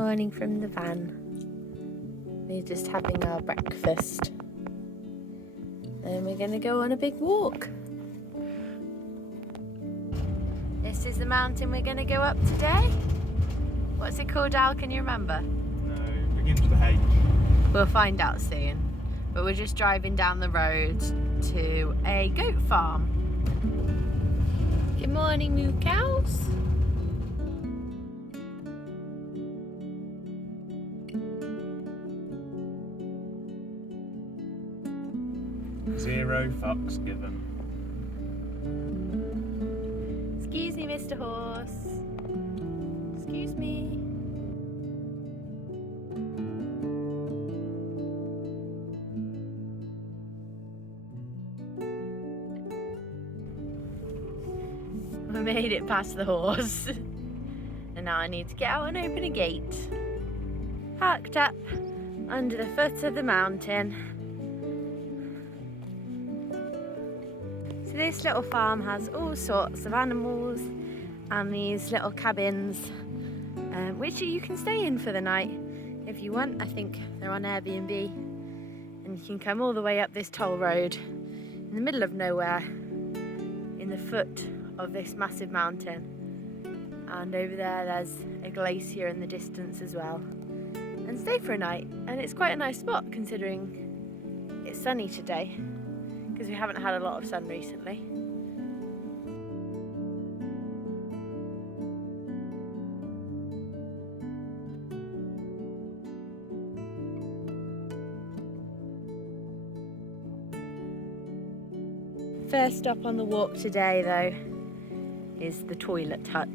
morning from the van. We're just having our breakfast. And we're going to go on a big walk. This is the mountain we're going to go up today. What's it called, Al? Can you remember? No, it begins with a H. We'll find out soon. But we're just driving down the road to a goat farm. Good morning, moo cows. Zero fucks given. Excuse me, Mr. Horse. Excuse me. We made it past the horse. And now I need to get out and open a gate. Parked up under the foot of the mountain. So this little farm has all sorts of animals and these little cabins which you can stay in for the night if you want. I think they're on Airbnb, and you can come all the way up this toll road in the middle of nowhere in the foot of this massive mountain, and over there's a glacier in the distance as well, and stay for a night. And it's quite a nice spot considering it's sunny today, because we haven't had a lot of sun recently. First stop on the walk today though is the toilet hut.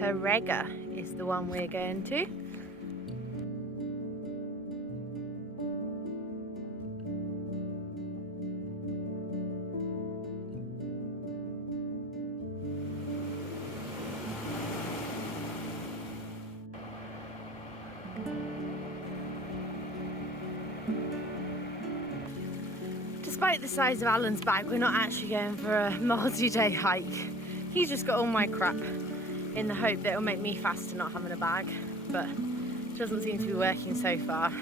Heregga is the one we're going to. Despite the size of Alan's bag, we're not actually going for a multi-day hike. He's just got all my crap in the hope that it'll make me faster not having a bag, but it doesn't seem to be working so far.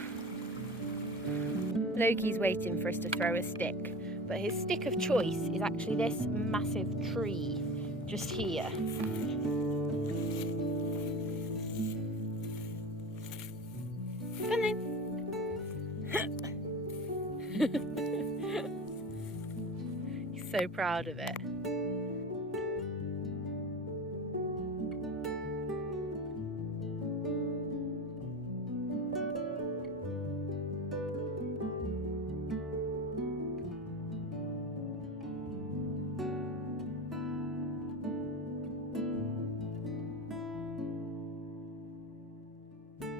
Loki's waiting for us to throw a stick, but his stick of choice is actually this massive tree just here. Come in. He's so proud of it.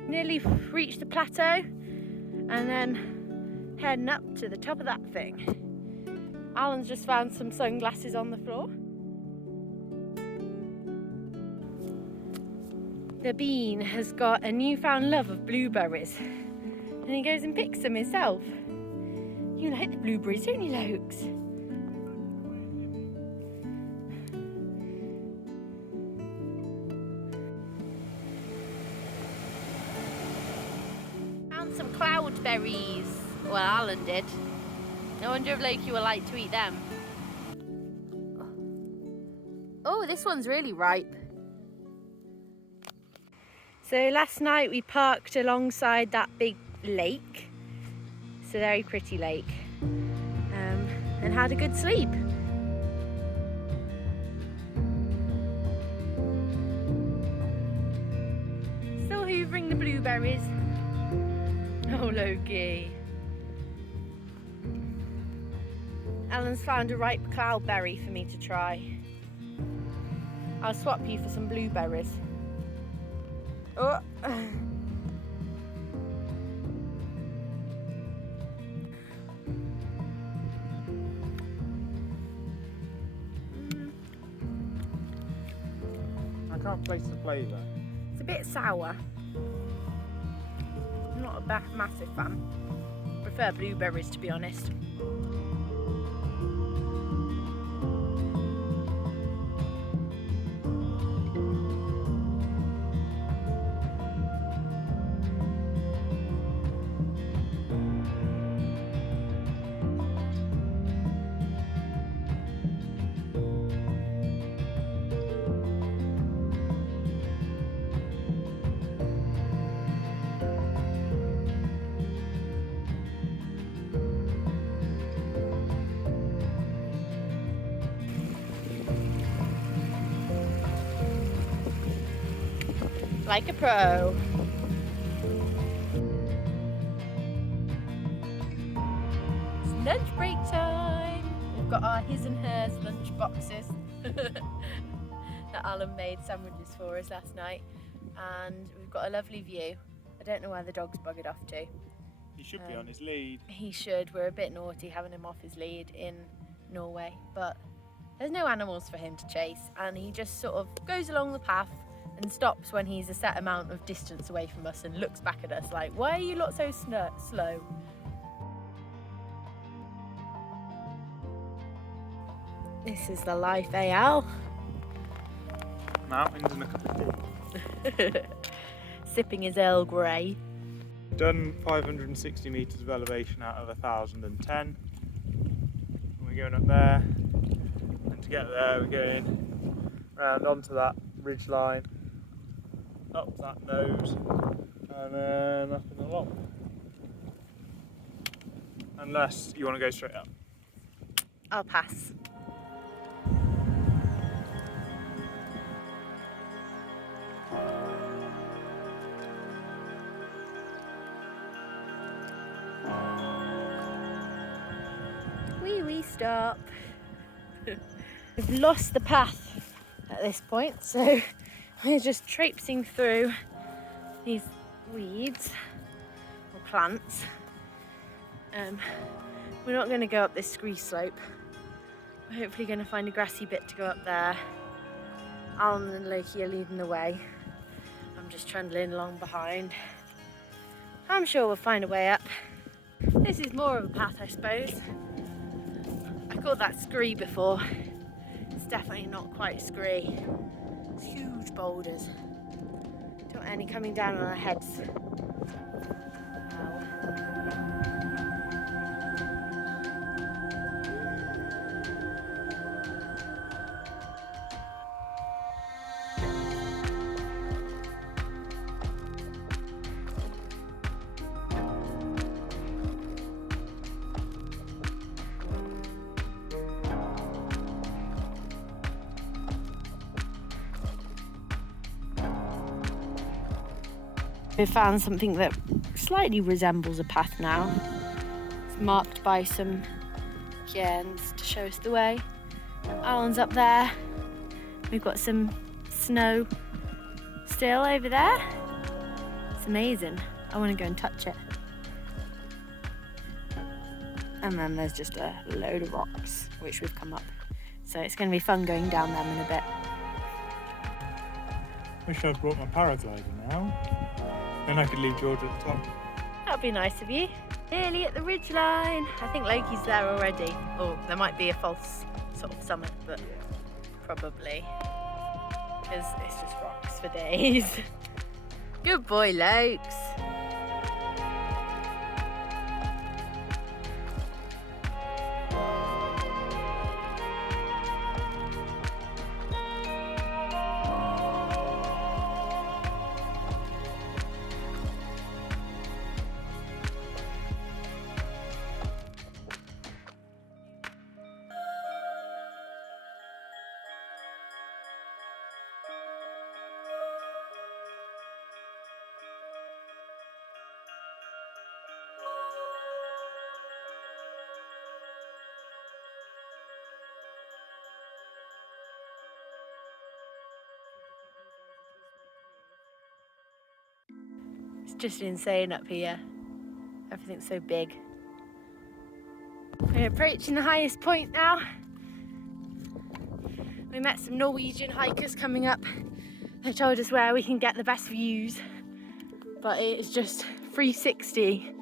Nearly reached the plateau and then heading up to the top of that thing. Alan's just found some sunglasses on the floor. The bean has got a newfound love of blueberries and he goes and picks them himself. You like the blueberries, don't you, Lokes? Some cloudberries. Well, Alan did. I wonder if Loki will like to eat them. Oh, this one's really ripe. So last night we parked alongside that big lake. It's a very pretty lake. And had a good sleep. Still hoovering the blueberries. Oh, Loki. Ellen's found a ripe cloudberry for me to try. I'll swap you for some blueberries. Oh. I can't place the flavour. It's a bit sour. I'm not a massive fan. Prefer blueberries, to be honest. Like a pro. It's lunch break time. We've got our his and hers lunch boxes that Alan made sandwiches for us last night, and we've got a lovely view. I don't know where the dog's buggered off to. He should be on his lead. He should. We're a bit naughty having him off his lead in Norway, but there's no animals for him to chase, and he just sort of goes along the path and stops when he's a set amount of distance away from us and looks back at us like, why are you lot so slow? This is the life, Al. Mountains and a cup of tea. Sipping his Earl Grey. Done 560 metres of elevation out of 1,010. We're going up there, and to get there we're going round onto that ridge line, up that nose, and then up and along. Unless you want to go straight up. I'll pass. Wee stop. We've lost the path at this point, so we're just traipsing through these weeds or plants. We're not going to go up this scree slope. We're hopefully going to find a grassy bit to go up there. Alan and Loki are leading the way. I'm just trundling along behind. I'm sure we'll find a way up. This is more of a path, I suppose. I called that scree before. It's definitely not quite scree. It's huge boulders. Don't want any coming down on our heads. We've found something that slightly resembles a path now. It's marked by some cairns to show us the way. Alan's up there. We've got some snow still over there. It's amazing. I want to go and touch it. And then there's just a load of rocks, which we've come up. So it's going to be fun going down them in a bit. Wish I'd brought my paraglider now. Then I could leave George at the top. That'd be nice of you. Nearly at the ridge line. I think Loki's there already. Or there might be a false sort of summit, but probably. Because it's just rocks for days. Good boy, Lokes. just insane up here. Everything's so big. We're approaching the highest point now. We met some Norwegian hikers coming up. They told us where we can get the best views, but it is just 360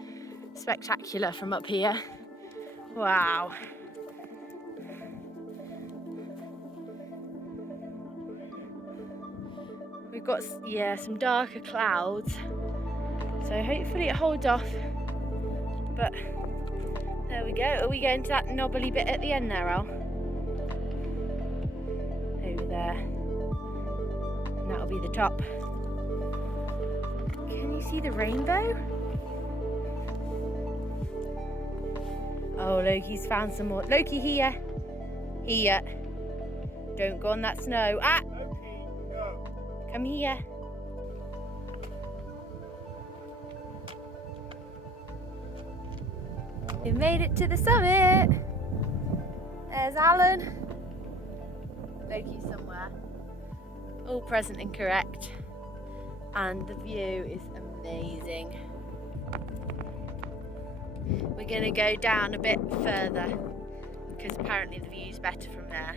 spectacular from up here. Wow. We've got, yeah, some darker clouds, so hopefully it holds off. But there we go. Are we going to that knobbly bit at the end there, Al? Over there. And that'll be the top. Can you see the rainbow? Oh, Loki's found some more. Loki, here. Here. Don't go on that snow. Ah! Loki, go. Come here. We made it to the summit. There's Alan. Loki's somewhere. All present and correct. And the view is amazing. We're going to go down a bit further because apparently the view's better from there,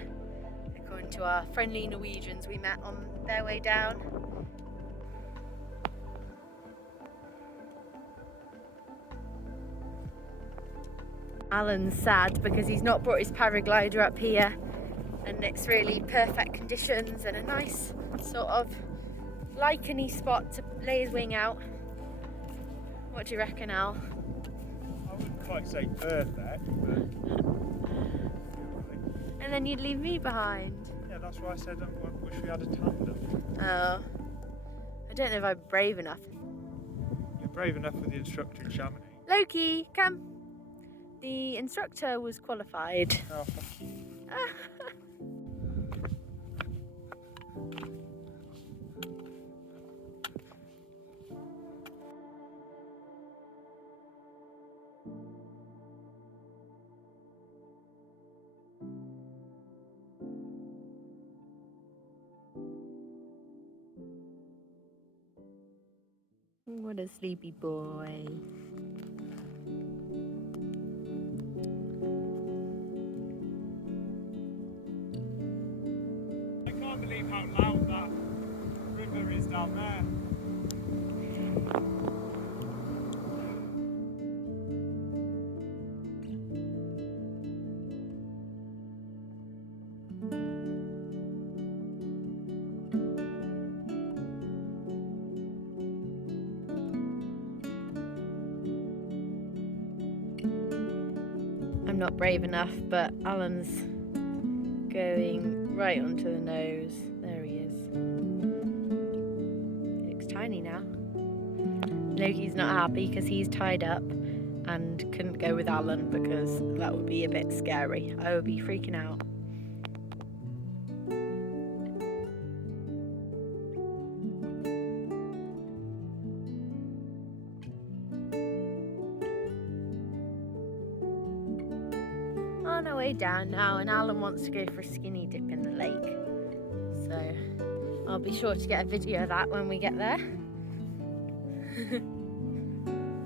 according to our friendly Norwegians we met on their way down. Alan's sad because he's not brought his paraglider up here, and it's really perfect conditions and a nice sort of lichen-y spot to lay his wing out. What do you reckon, Al? I wouldn't quite say perfect, but... And then you'd leave me behind. Yeah, that's why I said I wish we had a tandem. Oh. I don't know if I'm brave enough. You're brave enough with the instructor in Chamonix. Loki, come. The instructor was qualified. Oh, fuck you. What a sleepy boy. I can't believe how loud that river is down there. I'm not brave enough, but Alan's going right onto the nose. There he is. He looks tiny now. Loki's not happy because he's tied up and couldn't go with Alan because that would be a bit scary. I would be freaking out. On our way down now, and Alan wants to go for a skinny dip in the lake, so I'll be sure to get a video of that when we get there.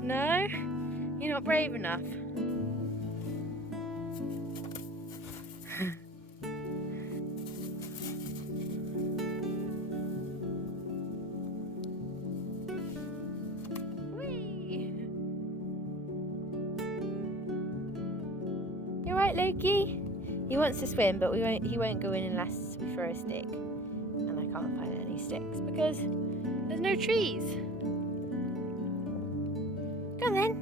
No? You're not brave enough? Right, Loki? He wants to swim, but he won't go in unless we throw a stick. And I can't find any sticks because there's no trees. Go on then.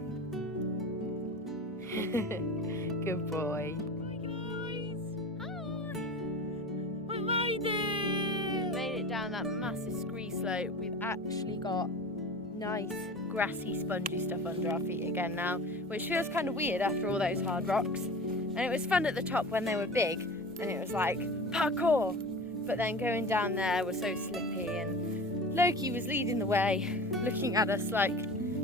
Good boy. Hi guys! Hi! We made it! We made it down that massive scree slope. We've actually got nice grassy spongy stuff under our feet again now, which feels kind of weird after all those hard rocks. And it was fun at the top when they were big, and it was like parkour. But then going down there was so slippy, and Loki was leading the way, looking at us like,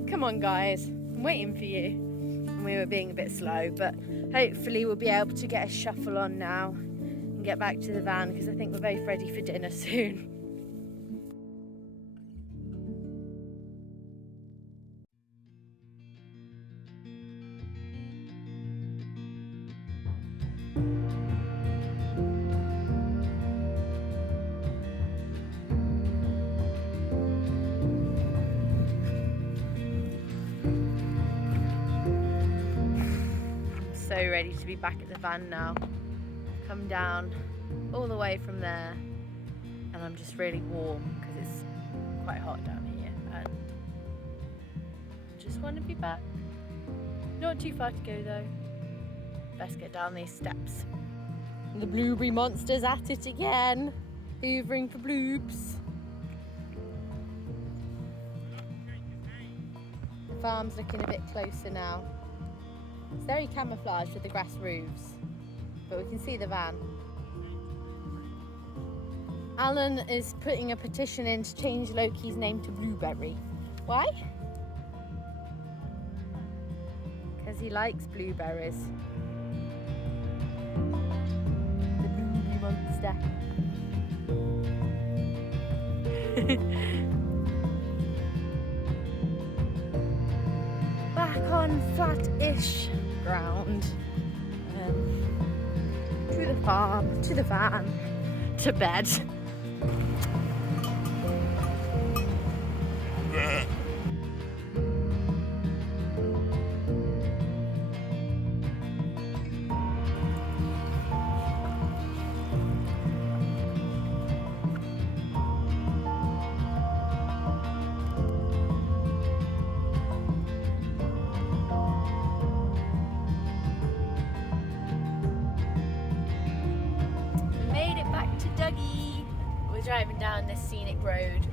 come on guys, I'm waiting for you. And we were being a bit slow, but hopefully we'll be able to get a shuffle on now and get back to the van, because I think we're both ready for dinner soon. ready to be back at the van now. Come down all the way from there, and I'm just really warm because it's quite hot down here, and just want to be back. Not too far to go though. Let's get down these steps. The blueberry monster's at it again, hoovering for bloobs. The farm's looking a bit closer now. It's very camouflaged with the grass roofs, but we can see the van. Alan is putting a petition in to change Loki's name to Blueberry. Why? Because he likes blueberries. The blueberry monster. Back on flat-ish ground. To the farm, to the van, to bed. We're driving down this scenic road.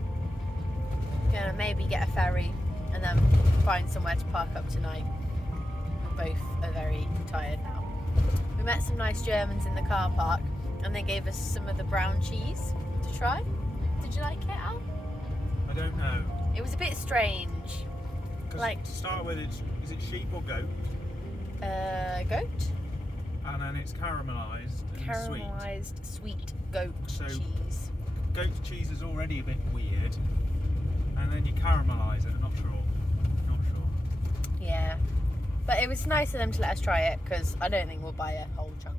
Gonna maybe get a ferry and then find somewhere to park up tonight. We both are very tired now. We met some nice Germans in the car park and they gave us some of the brown cheese to try. Did you like it, Al? I don't know. It was a bit strange. Like, to start with, is it sheep or goat? Goat. And then it's caramelised and Caramelised sweet goat cheese. Goat cheese is already a bit weird, and then you caramelise it. Not sure. Yeah, but it was nice of them to let us try it because I don't think we'll buy a whole chunk.